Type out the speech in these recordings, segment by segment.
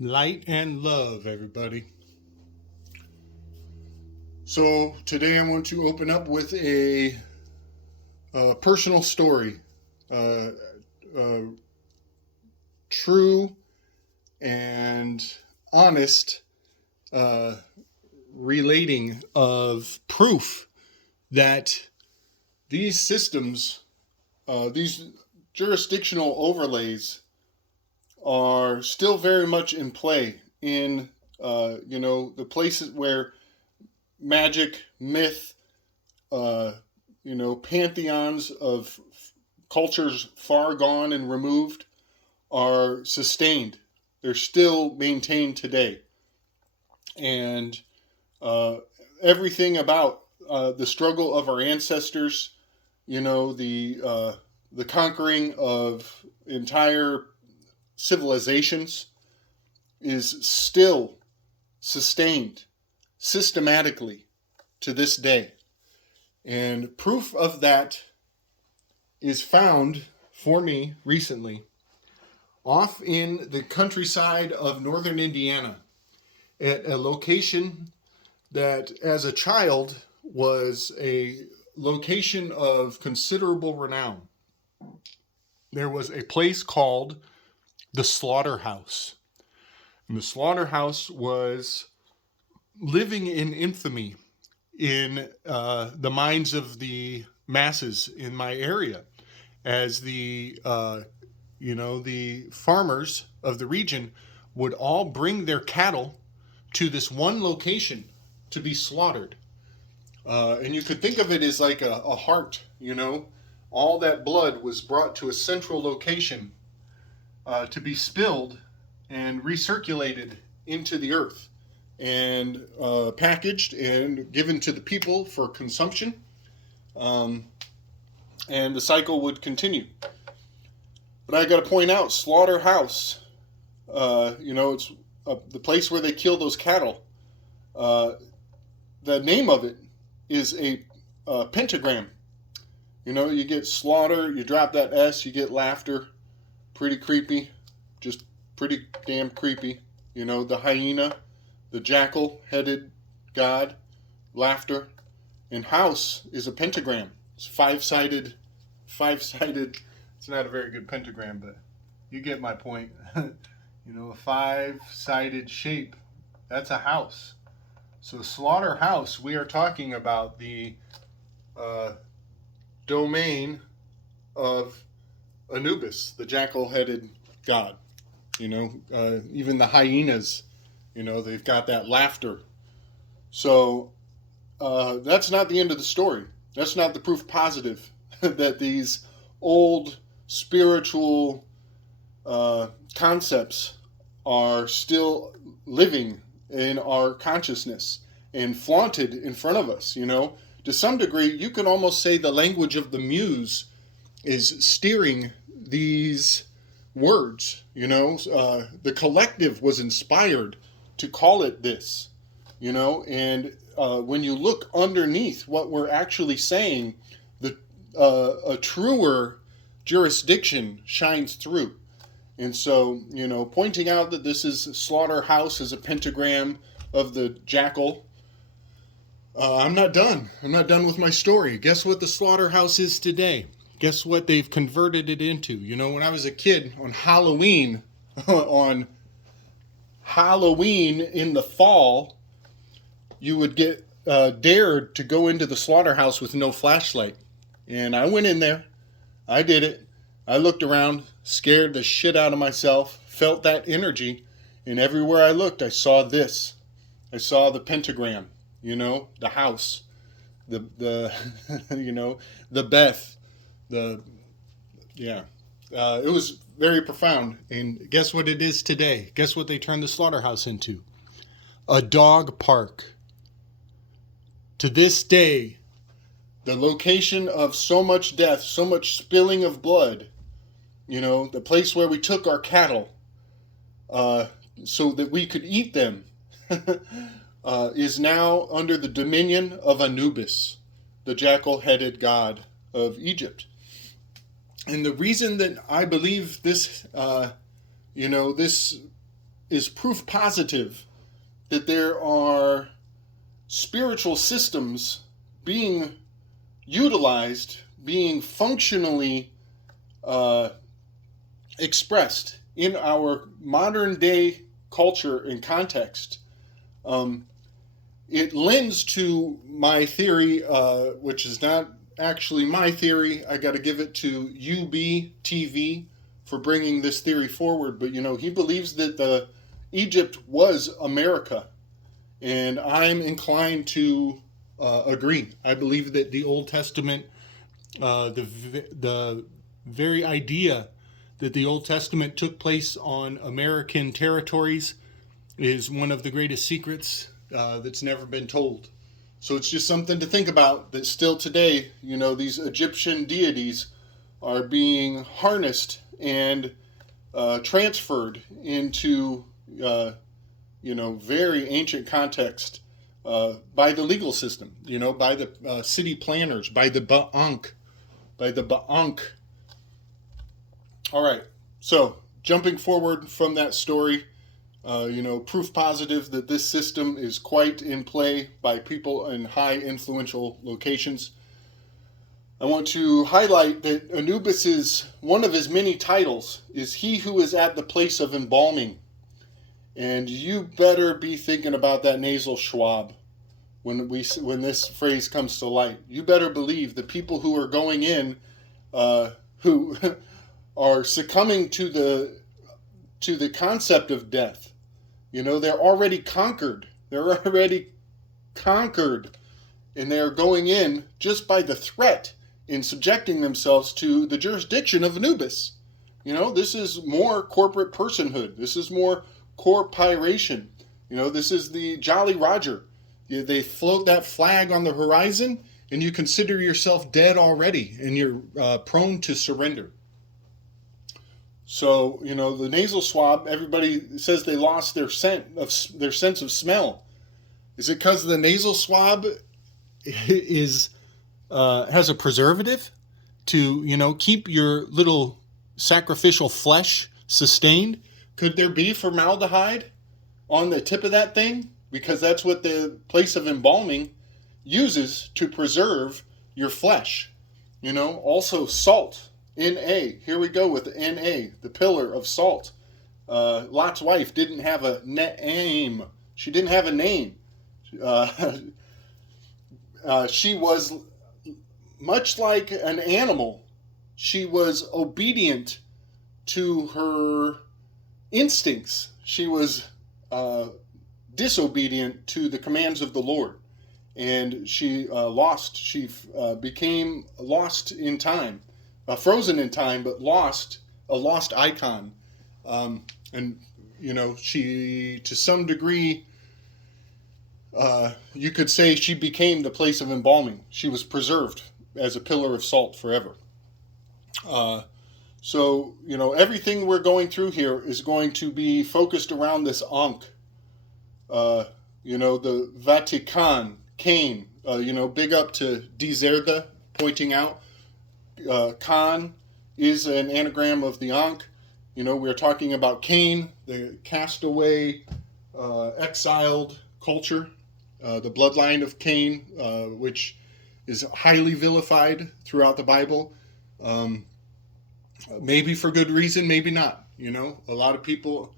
Light and love, everybody. So today I want to open up with a personal story, uh, uh, true and honest uh, relating of proof that these systems, these jurisdictional overlays, are still very much in play in the places where magic, myth, uh, pantheons of cultures far gone and removed are sustained. They're still maintained today. And uh, everything about the struggle of our ancestors, the conquering of entire civilizations is still sustained systematically to this day. And proof of that is found for me recently off in the countryside of northern Indiana at a location that, as a child, was a location of considerable renown. There was a place called the Slaughterhouse. And the Slaughterhouse was living in infamy in the minds of the masses in my area, as the farmers of the region would all bring their cattle to this one location to be slaughtered. And you could think of it as like a heart, all that blood was brought to a central location to be spilled and recirculated into the earth and packaged and given to the people for consumption. Um, and the cycle would continue. But I got to point out, slaughterhouse, it's the place where they kill those cattle. The name of it is a pentagram. You get slaughter, you drop that S, you get laughter. Pretty creepy, just pretty damn creepy. The hyena, the jackal-headed god, laughter, and house is a pentagram. It's five-sided. It's not a very good pentagram, but you get my point. A five-sided shape. That's a house. So slaughterhouse, we are talking about the domain of Annubis, the jackal-headed god. Even the hyenas, they've got that laughter. So that's not the end of the story. That's not the proof positive that these old spiritual concepts are still living in our consciousness and flaunted in front of us. To some degree, you can almost say the language of the muse is steering these words. The collective was inspired to call it this. And when you look underneath what we're actually saying, a truer jurisdiction shines through. And so, pointing out that this is slaughterhouse as a pentagram of the jackal, I'm not done. I'm not done with my story. Guess what the slaughterhouse is today? Guess what they've converted it into? When I was a kid, on Halloween, on Halloween in the fall, you would get dared to go into the slaughterhouse with no flashlight. And I went in there. I did it. I looked around, scared the shit out of myself, felt that energy, and everywhere I looked, I saw this. I saw the pentagram, the house, the the Beth, it was very profound. And guess what it is today? Guess what they turned the slaughterhouse into? A dog park. To this day, the location of so much death, so much spilling of blood, the place where we took our cattle so that we could eat them, is now under the dominion of Annubis, the jackal-headed god of Egypt. And the reason that I believe this, this is proof positive that there are spiritual systems being utilized, being functionally expressed in our modern day culture and context. It lends to my theory, which is not actually my theory. I got to give it to UB for bringing this theory forward. But, he believes that Egypt was America. And I'm inclined to agree. I believe that the Old Testament, the very idea that the Old Testament took place on American territories is one of the greatest secrets that's never been told. So it's just something to think about, that still today, these Egyptian deities are being harnessed and transferred into, very ancient context by the legal system, by the city planners, by the Ba'ank. All right, so jumping forward from that story, proof positive that this system is quite in play by people in high influential locations. I want to highlight that Annubis is one of his many titles is he who is at the place of embalming. And you better be thinking about that nasal swab when this phrase comes to light. You better believe the people who are going in, who are succumbing to the concept of death. They're already conquered. And they're going in just by the threat in subjecting themselves to the jurisdiction of Annubis. This is more corporate personhood. This is more corporation. This is the Jolly Roger. They float that flag on the horizon, and you consider yourself dead already, and you're prone to surrender. So, the nasal swab, everybody says they lost their sense of smell. Is it because the nasal swab has a preservative to, keep your little sacrificial flesh sustained? Could there be formaldehyde on the tip of that thing? Because that's what the place of embalming uses to preserve your flesh. Also salt. Na. Here we go with Na, the pillar of salt. Lot's wife didn't have a name. She didn't have a name. She was much like an animal. She was obedient to her instincts. She was disobedient to the commands of the Lord. And she lost. She became lost in time. Frozen in time, but a lost icon. And, she, to some degree, you could say she became the place of embalming. She was preserved as a pillar of salt forever. So, everything we're going through here is going to be focused around this Ankh. The Vatican, Cain, big up to Dizerda pointing out. Khan is an anagram of the Ankh. We're talking about Cain, the castaway, exiled culture, the bloodline of Cain, which is highly vilified throughout the Bible. Maybe for good reason, maybe not. A lot of people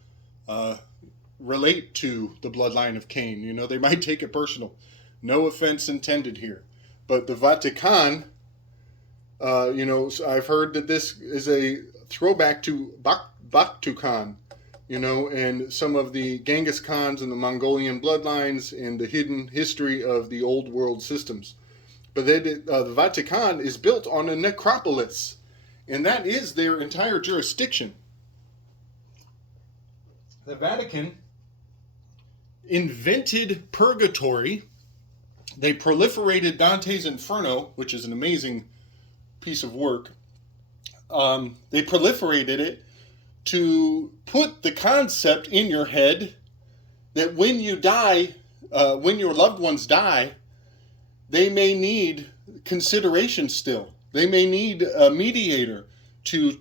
relate to the bloodline of Cain. They might take it personal. No offense intended here. But the Vatican, I've heard that this is a throwback to Bakhtu and some of the Genghis Khans and the Mongolian bloodlines and the hidden history of the old world systems. But the Vatican is built on a necropolis, and that is their entire jurisdiction. The Vatican invented purgatory. They proliferated Dante's Inferno, which is an amazing piece of work. They proliferated it to put the concept in your head that when you die, when your loved ones die, they may need consideration still. They may need a mediator to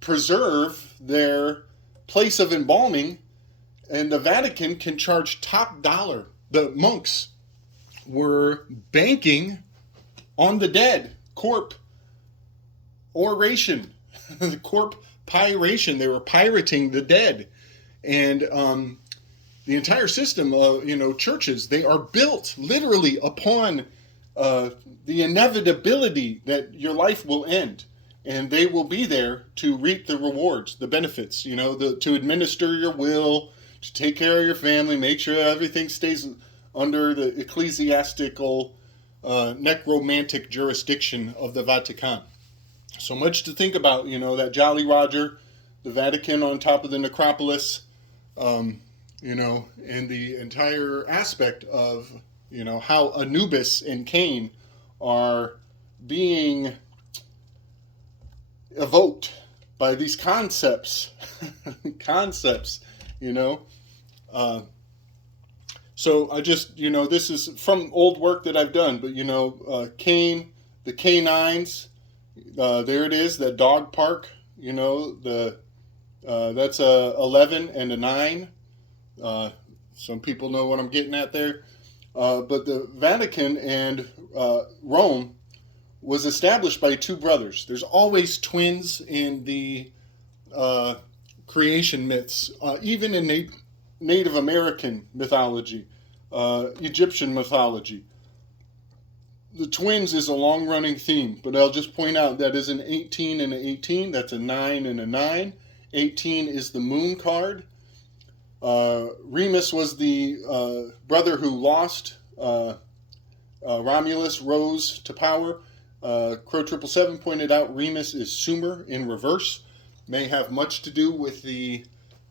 preserve their place of embalming And the Vatican can charge top dollar. The monks were banking on the dead, corp oration, the corp pyration. They were pirating the dead. And the entire system of, churches, they are built literally upon the inevitability that your life will end, and they will be there to reap the rewards, the benefits, to administer your will, to take care of your family, make sure everything stays under the ecclesiastical, necromantic jurisdiction of the Vatican. So much to think about, that Jolly Roger, the Vatican on top of the necropolis, and the entire aspect of, how Annubis and Cain are being evoked by these concepts. So I just, this is from old work that I've done, but, Cain, the canines, there it is, that dog park, that's a 11 and a 9. Some people know what I'm getting at there. But the Vatican and Rome was established by two brothers. There's always twins in the creation myths, even in Native American mythology, Egyptian mythology. The twins is a long-running theme, but I'll just point out that is an 18 and an 18. That's a 9 and a 9. 18 is the moon card. Remus was the brother who lost. Romulus rose to power. Crow 777 pointed out Remus is Sumer in reverse. May have much to do with the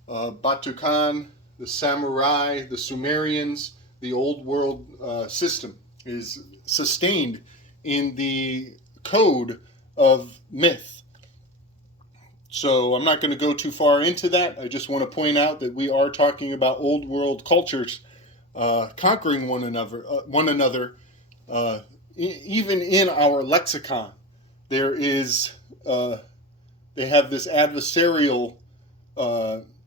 Batukan, the samurai, the Sumerians. The old world system is sustained in the code of myth. So I'm not going to go too far into that. I just want to point out that we are talking about old world cultures conquering one another. Even in our lexicon, there is they have this adversarial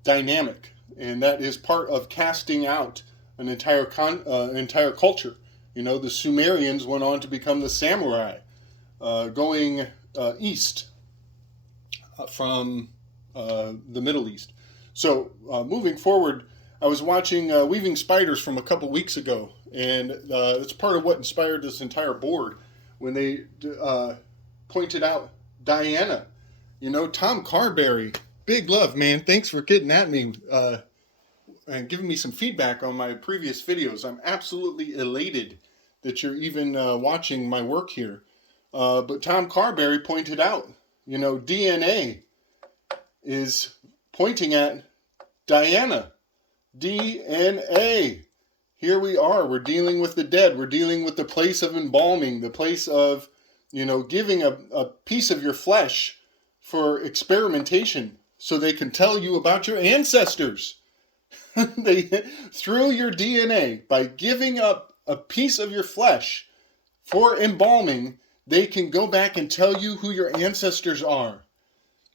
dynamic, and that is part of casting out an entire culture. The Sumerians went on to become the samurai, going east from the Middle East. So moving forward, I was watching Weaving Spiders from a couple weeks ago, and it's part of what inspired this entire board when they pointed out Diana. Tom Carberry, big love, man. Thanks for getting at me and giving me some feedback on my previous videos. I'm absolutely elated that you're even watching my work here. But Tom Carberry pointed out, DNA is pointing at Diana. DNA. Here we are. We're dealing with the dead. We're dealing with the place of embalming, the place of, giving a piece of your flesh for experimentation so they can tell you about your ancestors. Through your DNA, by giving up a piece of your flesh for embalming, they can go back and tell you who your ancestors are.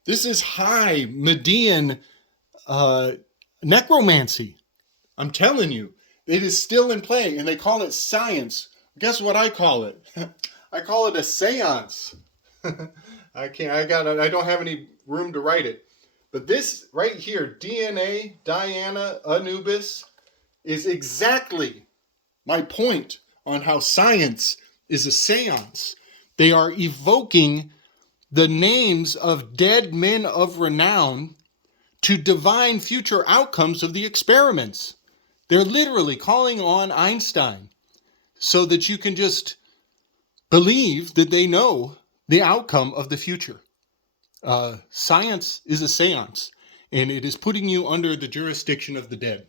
This is high Median necromancy. I'm telling you, it is still in play, and they call it science. Guess what I call it? I call it a seance. I don't have any room to write it. But this right here, DNA, Diana, Annubis, is exactly my point on how science is a seance. They are evoking the names of dead men of renown to divine future outcomes of the experiments. They're literally calling on Einstein so that you can just believe that they know the outcome of the future. Science is a seance, and it is putting you under the jurisdiction of the dead.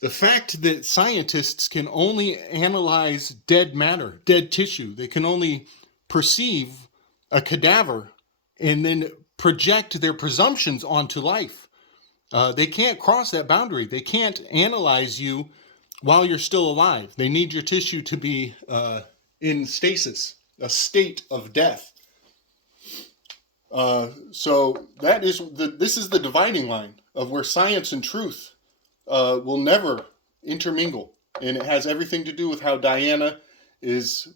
The fact that scientists can only analyze dead matter, dead tissue, they can only perceive a cadaver and then project their presumptions onto life. They can't cross that boundary. They can't analyze you while you're still alive. They need your tissue to be in stasis, a state of death. So this is the dividing line of where science and truth will never intermingle, and it has everything to do with how Diana is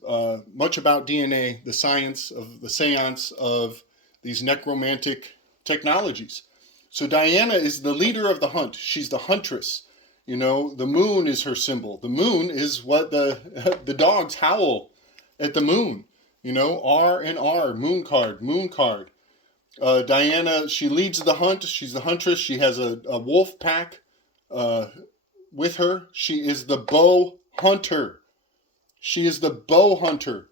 much about DNA, the science of the seance of these necromantic technologies. So Diana is the leader of the hunt. She's the huntress. You know, the moon is her symbol. The moon is what the dogs howl at the moon. You know, R and R, moon card, moon card. Diana, she leads the hunt. She's the huntress. She has a wolf pack with her. She is the bow hunter. She is the bow hunter.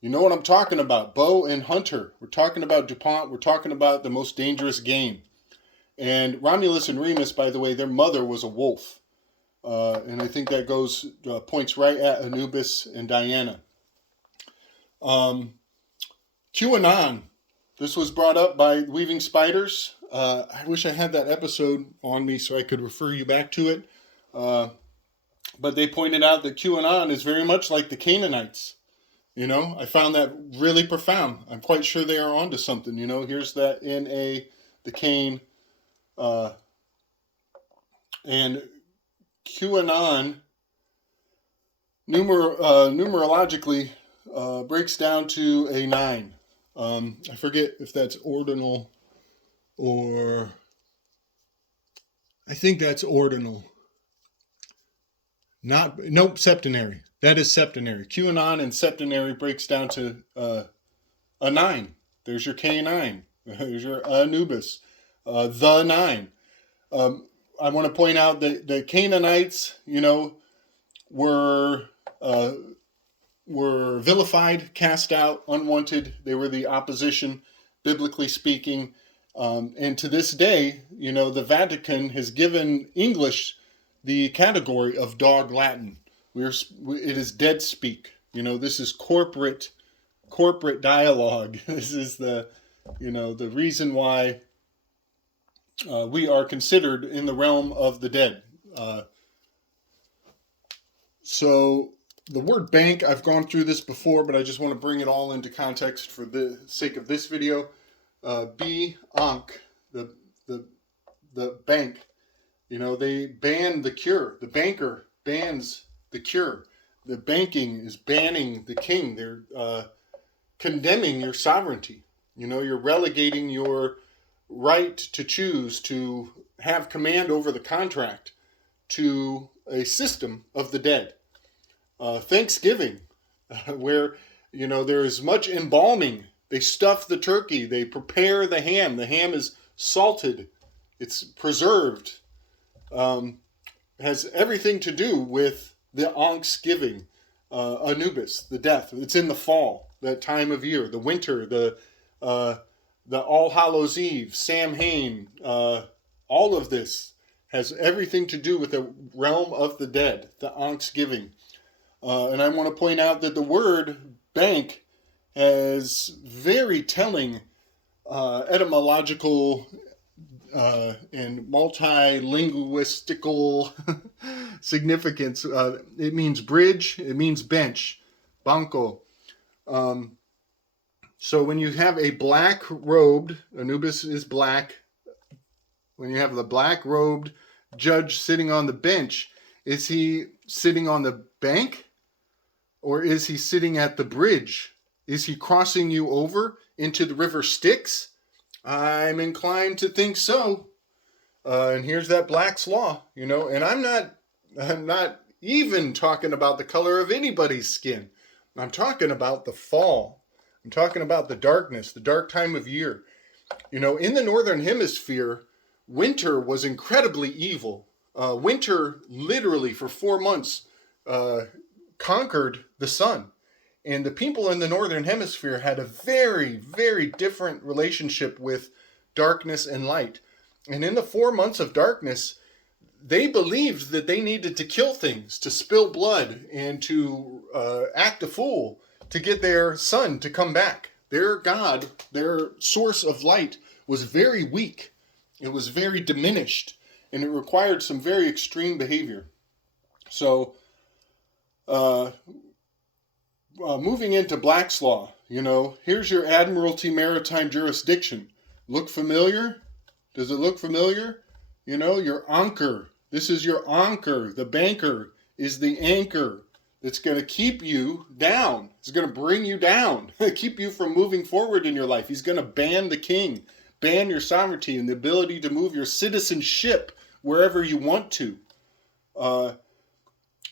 You know what I'm talking about? Bow and hunter. We're talking about DuPont. We're talking about the most dangerous game. And Romulus and Remus, by the way, their mother was a wolf. And I think that points right at Annubis and Diana. QAnon. This was brought up by Weaving Spiders. I wish I had that episode on me so I could refer you back to it. But they pointed out that QAnon is very much like the Canaanites. You know, I found that really profound. I'm quite sure they are onto something. You know, here's that the Cain. And QAnon numerologically breaks down to a 9. I forget if that's ordinal or I think that's ordinal. Nope, septenary. That is septenary. QAnon and septenary breaks down to a 9. There's your K9. There's your Annubis. The 9. I want to point out that the Canaanites, you know, were vilified, cast out, unwanted. They were the opposition, biblically speaking. And to this day, you know, the Vatican has given English the category of dog Latin. It is dead speak. You know, this is corporate dialogue. This is the reason why we are considered in the realm of the dead. So the word bank, I've gone through this before, but I just want to bring it all into context for the sake of this video. Ankh, the bank. You know, they ban the cure. The banker bans the cure. The banking is banning the king. They're condemning your sovereignty. You know, you're relegating your right to choose, to have command over the contract, to a system of the dead. Thanksgiving, where, you know, there is much embalming. They stuff the turkey. They prepare the ham. The ham is salted. It's preserved. Has everything to do with the Ankhsgiving, Annubis, the death. It's in the fall, that time of year, the winter, the All Hallows Eve, Samhain. All of this has everything to do with the realm of the dead, the Ankhsgiving. And I want to point out that the word bank has very telling etymological and multilinguistical significance. It means bridge. It means bench. Banco. So when you have a black-robed, Annubis is black. When you have the black-robed judge sitting on the bench, is he sitting on the bank? Or is he sitting at the bridge? Is he crossing you over into the river Styx? I'm inclined to think so. And here's that Black's Law, you know. And I'm not even talking about the color of anybody's skin. I'm talking about the fall. I'm talking about the darkness, the dark time of year. You know, in the Northern Hemisphere, winter was incredibly evil. Winter, literally, for 4 months, conquered the sun. And the people in the Northern Hemisphere had a very, very different relationship with darkness and light. And in the 4 months of darkness, they believed that they needed to kill things, to spill blood, and to act a fool to get their sun to come back. Their God, their source of light, was very weak. It was very diminished, and it required some very extreme behavior. So, moving into Black's Law, Here's your Admiralty Maritime Jurisdiction. Look familiar? Does it look familiar? Your anchor. This is your anchor. The banker is the anchor that's going to keep you down. It's going to bring you down, keep you from moving forward in your life. He's going to ban the king, ban your sovereignty and the ability to move your citizenship wherever you want to.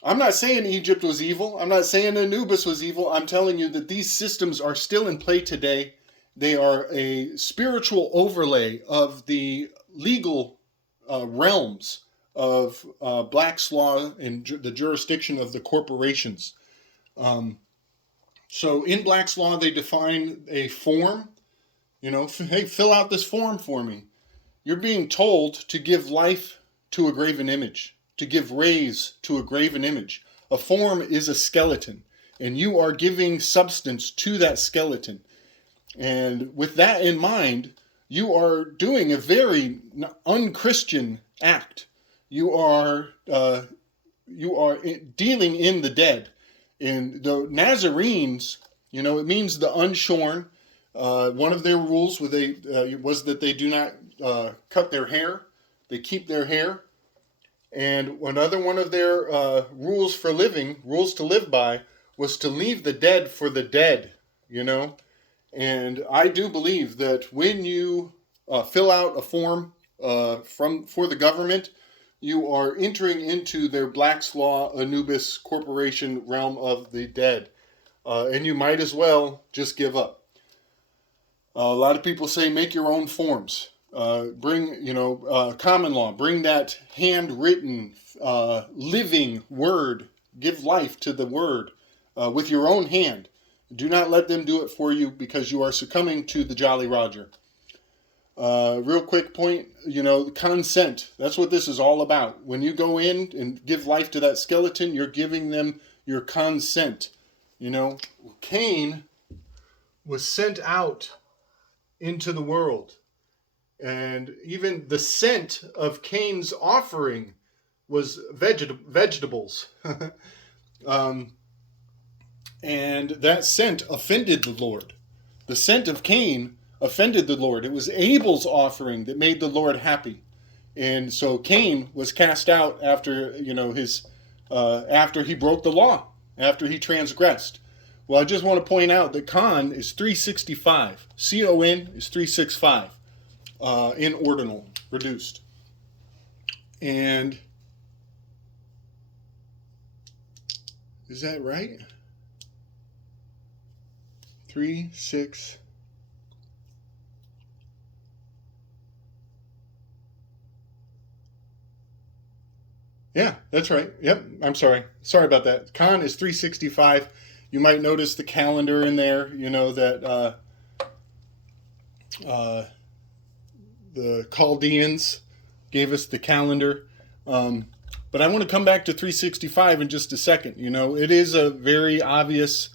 I'm not saying Egypt was evil. I'm not saying Annubis was evil. I'm telling you that these systems are still in play today. They are a spiritual overlay of the legal realms of Black's law and the jurisdiction of the corporations. So in Black's law, they define a form. Hey, fill out this form for me. You're being told to give life to a graven image, to give raise to a graven image. A form is a skeleton, and you are giving substance to that skeleton. And with that in mind, you are doing a very unchristian act. You are dealing in the dead. And the Nazarenes, it means the unshorn. One of their rules was that they do not cut their hair. They keep their hair. And another one of their rules to live by, was to leave the dead for the dead, And I do believe that when you fill out a form for the government, you are entering into their Black's Law Annubis Corporation realm of the dead. And you might as well just give up. A lot of people say make your own forms. Bring common law. Bring that handwritten, living word. Give life to the word with your own hand. Do not let them do it for you, because you are succumbing to the Jolly Roger. Real quick point, consent. That's what this is all about. When you go in and give life to that skeleton, you're giving them your consent. Cain was sent out into the world. And even the scent of Cain's offering was vegetables. And that scent offended the Lord. The scent of Cain offended the Lord. It was Abel's offering that made the Lord happy. And so Cain was cast out after, after he broke the law, after he transgressed. Well, I just want to point out that Con is 365. C-O-N is 365 in ordinal, reduced. And is that right? 3, 6. Yeah, that's right. Yep, I'm sorry. Sorry about that. Con is 365. You might notice the calendar in there, that the Chaldeans gave us the calendar. But I want to come back to 365 in just a second. It is a very obvious,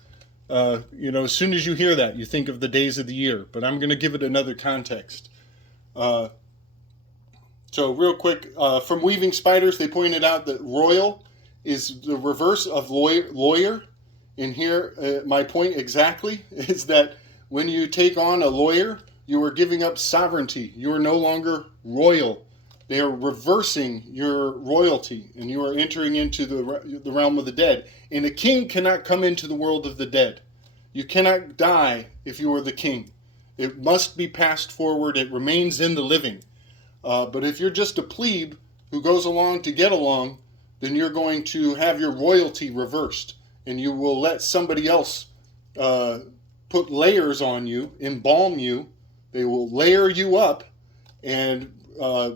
as soon as you hear that, you think of the days of the year. But I'm going to give it another context. So real quick, from Weaving Spiders, they pointed out that royal is the reverse of lawyer. And here, my point exactly is that when you take on a lawyer, you are giving up sovereignty. You are no longer royal. They are reversing your royalty, and you are entering into the realm of the dead. And a king cannot come into the world of the dead. You cannot die if you are the king. It must be passed forward. It remains in the living. But if you're just a plebe who goes along to get along, then you're going to have your royalty reversed. And you will let somebody else put layers on you, embalm you. They will layer you up and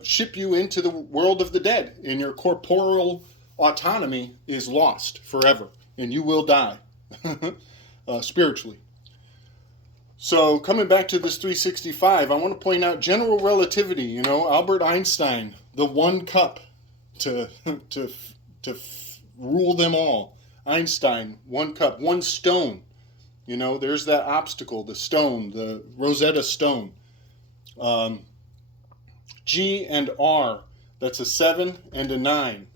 ship you into the world of the dead. And your corporeal autonomy is lost forever. And you will die spiritually. So coming back to this 365, I want to point out general relativity. Albert Einstein, the one cup to rule them all. Einstein, one cup, one stone. There's that obstacle, the stone, the Rosetta Stone. G and R, that's a 7 and a 9.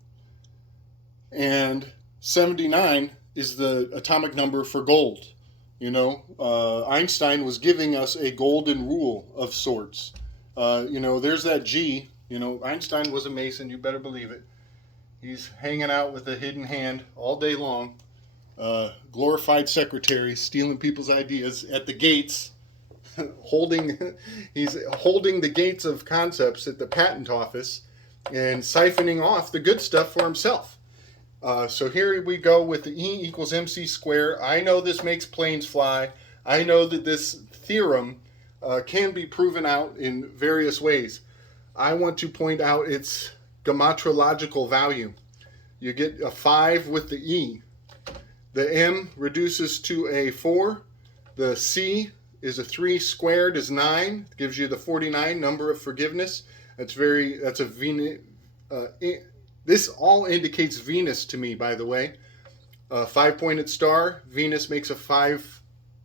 And 79 is the atomic number for gold. Einstein was giving us a golden rule of sorts. There's that G. Einstein was a Mason, you better believe it. He's hanging out with a hidden hand all day long. Glorified secretary, stealing people's ideas at the gates, he's holding the gates of concepts at the patent office and siphoning off the good stuff for himself. So here we go with the E equals mc squared. I know this makes planes fly. I know that this theorem can be proven out in various ways. I want to point out its gematrological value. You get a 5 with the E. The M reduces to a 4. The C is a 3 squared is 9. It gives you the 49 number of forgiveness. This all indicates Venus to me, by the way. 5-pointed star. Venus makes a 5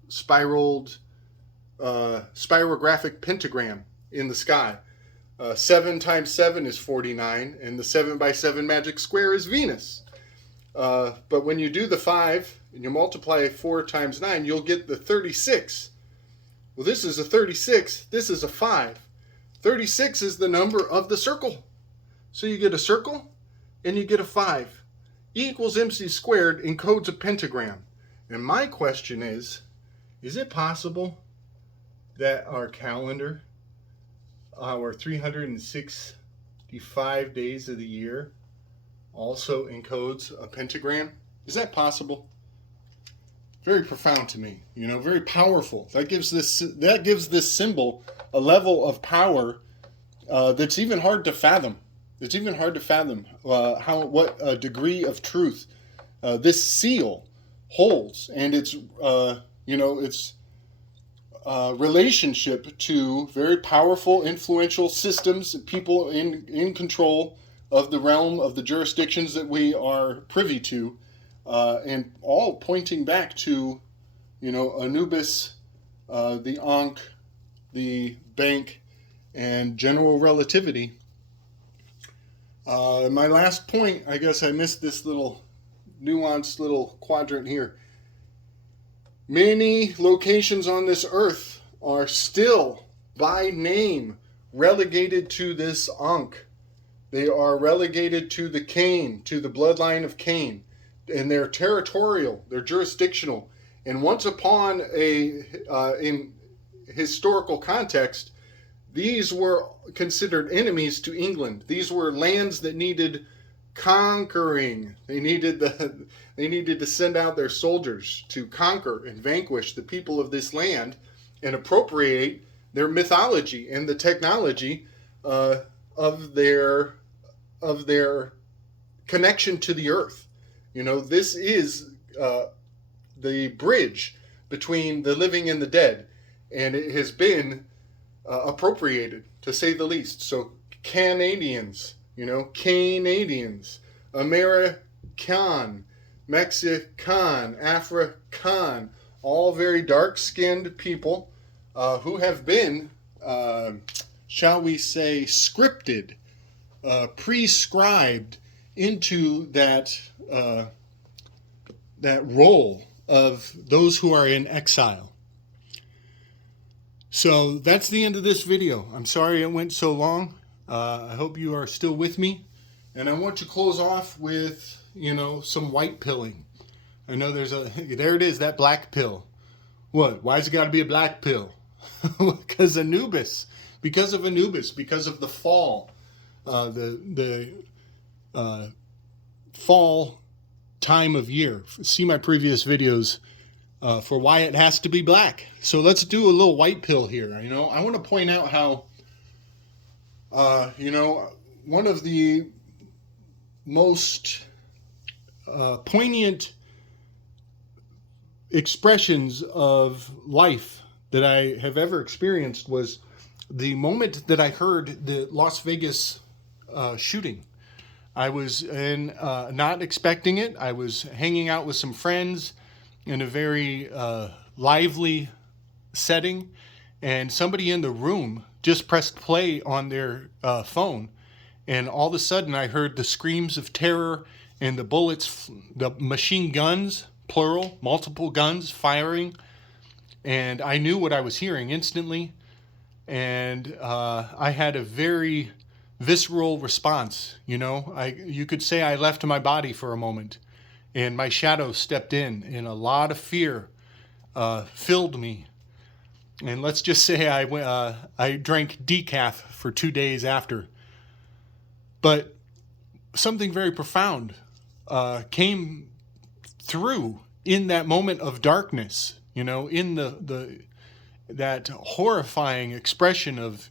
spirographic pentagram in the sky. 7 times 7 is 49, and the 7 by 7 magic square is Venus. But when you do the 5 and you multiply 4 times 9, you'll get the 36. Well, this is a 36. This is a 5. 36 is the number of the circle. So you get a circle and you get a 5. E equals mc squared encodes a pentagram. And my question is it possible that our calendar, our 365 days of the year, also encodes a pentagram? Is that possible? Very profound to me, very powerful. That gives this symbol a level of power that's even hard to fathom. It's even hard to fathom what degree of truth this seal holds, and its relationship to very powerful, influential systems, people in control of the realm of the jurisdictions that we are privy to, and all pointing back to, Annubis, the Ankh, the bank, and general relativity. My last point, I guess I missed this little nuanced little quadrant here. Many locations on this earth are still, by name, relegated to this Ankh. They are relegated to the Cain, to the bloodline of Cain. And they're territorial, they're jurisdictional. And once upon in historical context, these were considered enemies to England. These were lands that needed conquering. They needed to send out their soldiers to conquer and vanquish the people of this land and appropriate their mythology and the technology of their connection to the earth. This is the bridge between the living and the dead, and it has been appropriated, to say the least. So Canadians, American, Mexican, African, all very dark-skinned people who have been, shall we say, scripted, prescribed into that role of those who are in exile. So that's the end of this video. I'm sorry it went so long. I hope you are still with me. And I want to close off with, some white pilling. I know there it is, that black pill. What? Why's it got to be a black pill? Because Annubis. Because of Annubis. Because of the fall. The fall time of year. See my previous videos for why it has to be black. So let's do a little white pill here. I want to point out how, one of the most poignant expressions of life that I have ever experienced was the moment that I heard the Las Vegas shooting. I was not expecting it. I was hanging out with some friends in a very lively setting, and somebody in the room just pressed play on their phone, and all of a sudden I heard the screams of terror and the bullets, the machine guns, plural, multiple guns firing and I knew what I was hearing instantly, and I had a very visceral response. You could say I left my body for a moment, and my shadow stepped in, and a lot of fear filled me. And let's just say I drank decaf for 2 days after. But something very profound came through in that moment of darkness. In that horrifying expression of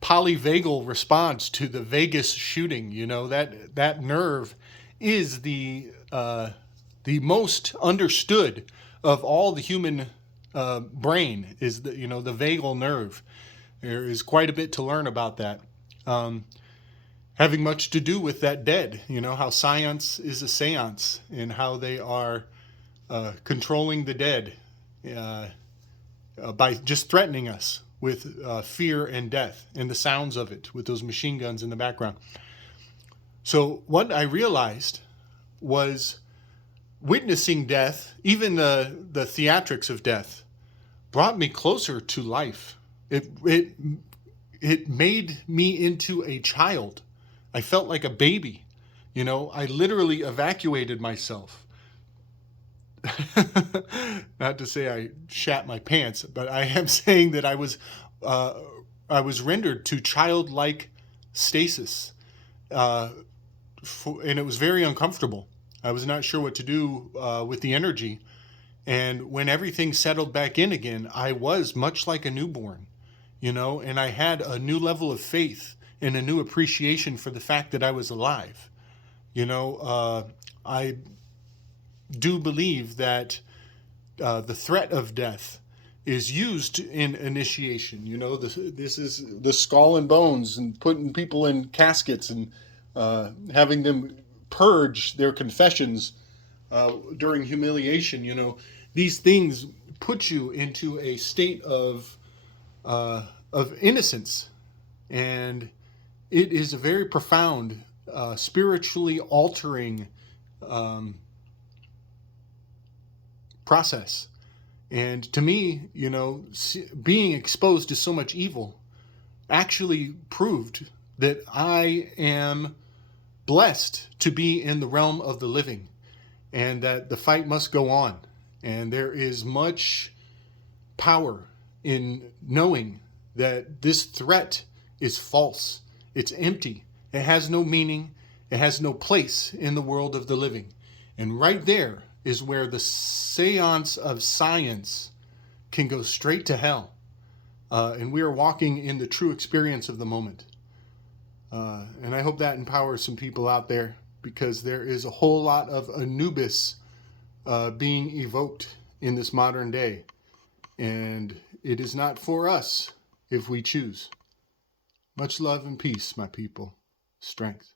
polyvagal response to the Vegas shooting. That nerve is the most understood of all the human brain, is the vagal nerve. There is quite a bit to learn about that, having much to do with that dead. How science is a seance, and how they are controlling the dead by just threatening us with fear and death, and the sounds of it with those machine guns in the background. So what I realized was witnessing death, even the theatrics of death, brought me closer to life. It made me into a child. I felt like a baby. I literally evacuated myself. Not to say I shat my pants, but I am saying that I was rendered to childlike stasis, and it was very uncomfortable. I was not sure what to do with the energy, and when everything settled back in again, I was much like a newborn, and I had a new level of faith and a new appreciation for the fact that I was alive. I do believe that the threat of death is used in initiation. This is the skull and bones, and putting people in caskets, and having them purge their confessions during humiliation. These things put you into a state of innocence, and it is a very profound, spiritually altering process. And to me, being exposed to so much evil actually proved that I am blessed to be in the realm of the living, and that the fight must go on. And there is much power in knowing that this threat is false. It's empty. It has no meaning. It has no place in the world of the living. And right there is where the seance of science can go straight to hell. And we are walking in the true experience of the moment. And I hope that empowers some people out there, because there is a whole lot of Annubis being evoked in this modern day. And it is not for us if we choose. Much love and peace, my people. Strength.